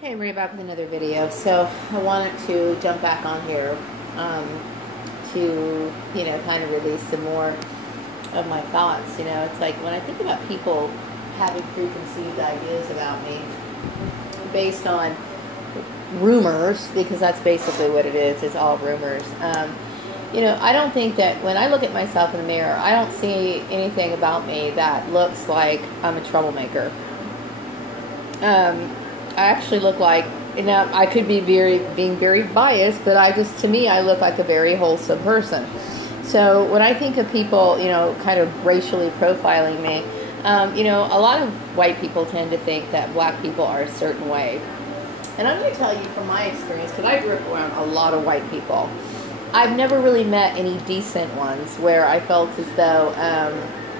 Hey, Maria, back with another video. So I wanted to jump back on here to, kind of release some more of my thoughts. It's like when I think about people having preconceived ideas about me based on rumors, because that's basically what it is. It's all rumors. I don't think that when I look at myself in the mirror, I don't see anything about me that looks like I'm a troublemaker. I actually look like, I could be being very biased, but to me, I look like a very wholesome person. So when I think of people, kind of racially profiling me, a lot of white people tend to think that black people are a certain way. And I'm going to tell you from my experience, because I grew up around a lot of white people, I've never really met any decent ones where I felt as though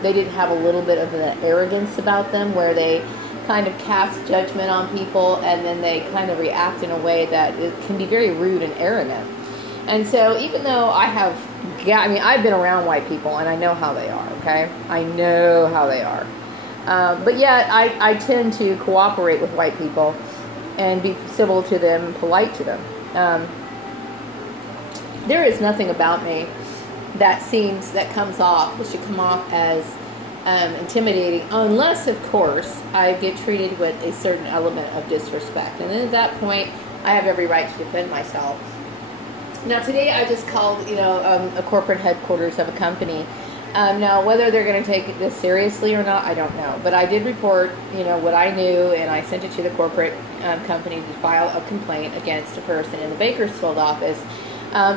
they didn't have a little bit of an arrogance about them, where they kind of cast judgment on people and then they kind of react in a way that it can be very rude and arrogant. And so even though I've been around white people and I know how they are, okay? I know how they are. But yet I tend to cooperate with white people and be civil to them and polite to them. There is nothing about me that should come off as intimidating, unless, of course, I get treated with a certain element of disrespect. And then at that point, I have every right to defend myself. Now, today I just called, a corporate headquarters of a company. Now, whether they're going to take this seriously or not, I don't know. But I did report, what I knew, and I sent it to the corporate company to file a complaint against a person in the Bakersfield office.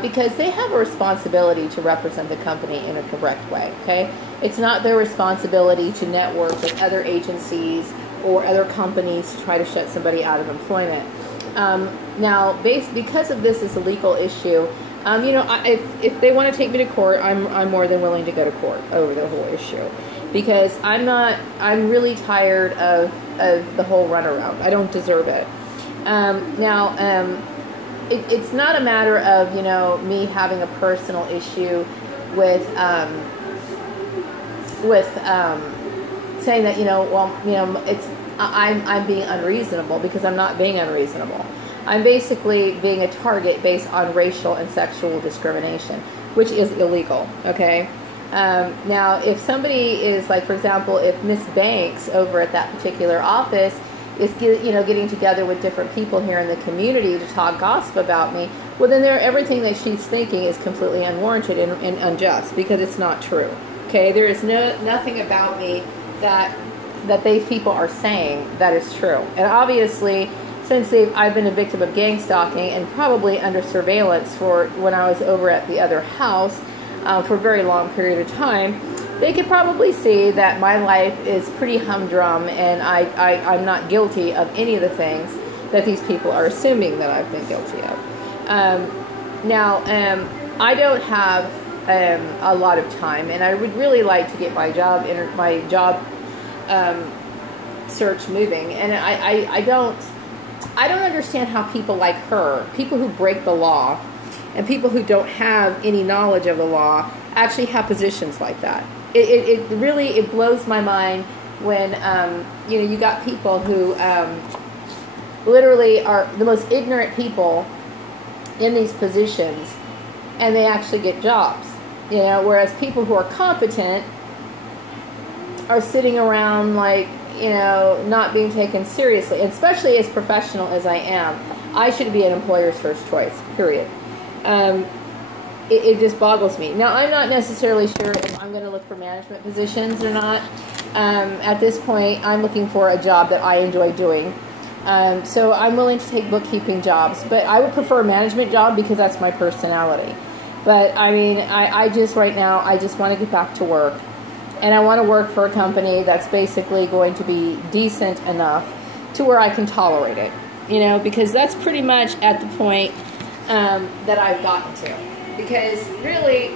Because they have a responsibility to represent the company in a correct way, okay? It's not their responsibility to network with other agencies or other companies to try to shut somebody out of employment. Now, because of this is a legal issue, if they want to take me to court, I'm more than willing to go to court over the whole issue. Because I'm really tired of the whole runaround. I don't deserve it. It's not a matter of, me having a personal issue with saying that, I'm being unreasonable, because I'm not being unreasonable. I'm basically being a target based on racial and sexual discrimination, which is illegal, okay? Now, if somebody is, like, for example, if Miss Banks over at that particular office is getting together with different people here in the community to talk gossip about me, well, then everything that she's thinking is completely unwarranted and unjust, because it's not true. Okay, there is nothing about me that these people are saying that is true. And obviously, since I've been a victim of gang stalking and probably under surveillance for when I was over at the other house for a very long period of time, they could probably see that my life is pretty humdrum, and I'm not guilty of any of the things that these people are assuming that I've been guilty of. I don't have a lot of time, and I would really like to get my job search moving. And I don't understand how people like her, people who break the law, and people who don't have any knowledge of the law, actually have positions like that. It really blows my mind when you got people who literally are the most ignorant people in these positions, and they actually get jobs. Whereas people who are competent are sitting around like not being taken seriously. And especially as professional as I am, I should be an employer's first choice. Period. It just boggles me. Now, I'm not necessarily sure if I'm going to look for management positions or not. At this point, I'm looking for a job that I enjoy doing. So I'm willing to take bookkeeping jobs. But I would prefer a management job because that's my personality. But, I just right now, I just want to get back to work. And I want to work for a company that's basically going to be decent enough to where I can tolerate it. Because that's pretty much at the point that I've gotten to. Because really,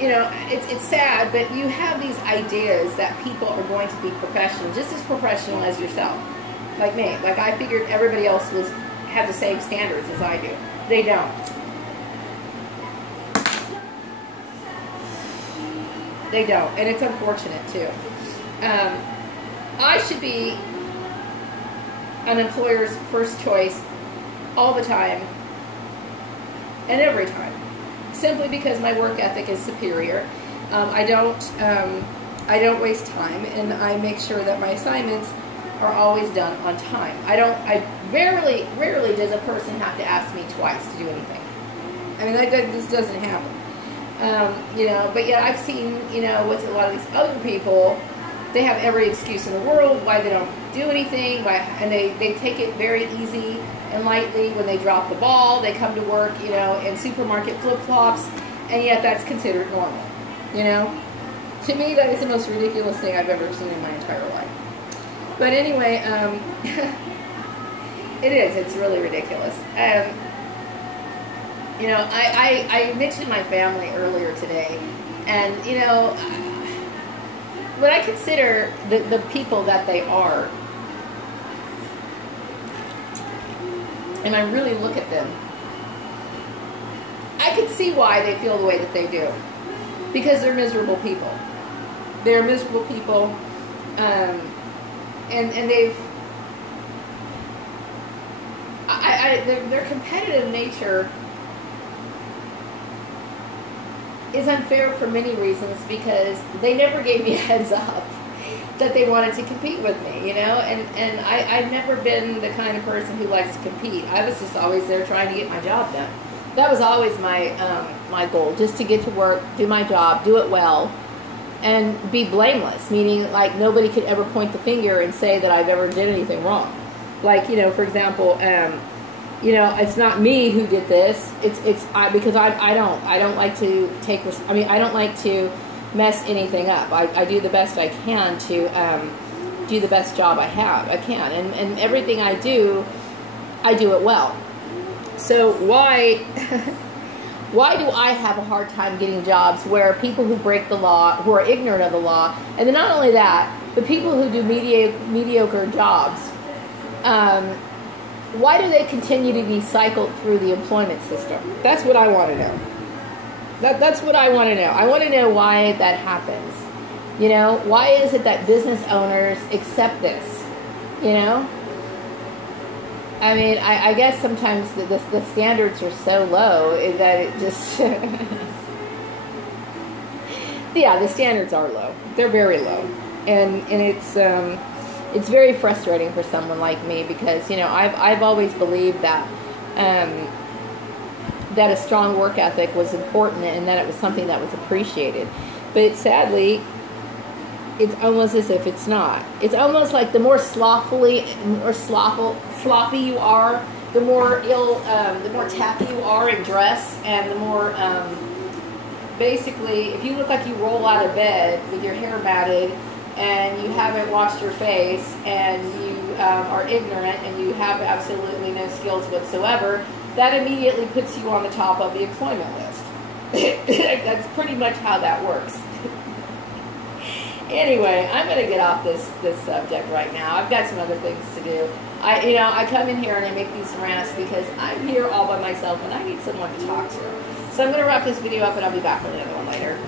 it's sad, but you have these ideas that people are going to be professional, just as professional as yourself, like me. Like, I figured everybody else had the same standards as I do. They don't. They don't, and it's unfortunate too. I should be an employer's first choice all the time and every time, simply because my work ethic is superior. I don't waste time, and I make sure that my assignments are always done on time. Rarely does a person have to ask me twice to do anything. I mean, this doesn't happen. You know, but yet I've seen, you know, with a lot of these other people, they have every excuse in the world why they don't do anything, and they take it very easy and lightly when they drop the ball. They come to work, you know, in supermarket flip-flops, and yet that's considered normal, you know. To me, that is the most ridiculous thing I've ever seen in my entire life. But anyway, it is. It's really ridiculous. You know, I mentioned my family earlier today, and, you know, when I consider the people that they are, and I really look at them, I can see why they feel the way that they do. Because they're miserable people. They're miserable people, and they've, their competitive nature is unfair for many reasons, because they never gave me a heads up that they wanted to compete with me, you know, and I've never been the kind of person who likes to compete. I was just always there trying to get my job done. That was always my my goal, just to get to work, do my job, do it well, and be blameless, meaning like nobody could ever point the finger and say that I've ever did anything wrong. Like, you know, for example, you know, it's not me who did this. It's because I don't like to take. I mean, I don't like to mess anything up. I do the best I can to do the best job I can, and everything I do it well. So why do I have a hard time getting jobs where people who break the law, who are ignorant of the law, and then not only that, the people who do mediocre jobs, why do they continue to be cycled through the employment system? That's what I want to know. That's what I want to know. I want to know why that happens. You know, why is it that business owners accept this? You know? I mean, I guess sometimes the standards are so low that it just... yeah, the standards are low. They're very low. And it's very frustrating for someone like me, because, you know, I've always believed that that a strong work ethic was important, and that it was something that was appreciated. But sadly, it's almost as if it's not. It's almost like the more sloppy you are, the more the more tacky you are in dress, and the more basically, if you look like you roll out of bed with your hair matted, and you haven't washed your face, and you are ignorant, and you have absolutely no skills whatsoever, that immediately puts you on the top of the employment list. That's pretty much how that works. Anyway, I'm going to get off this subject right now. I've got some other things to do. I come in here and I make these rants because I'm here all by myself and I need someone to talk to. So I'm going to wrap this video up, and I'll be back with another one later.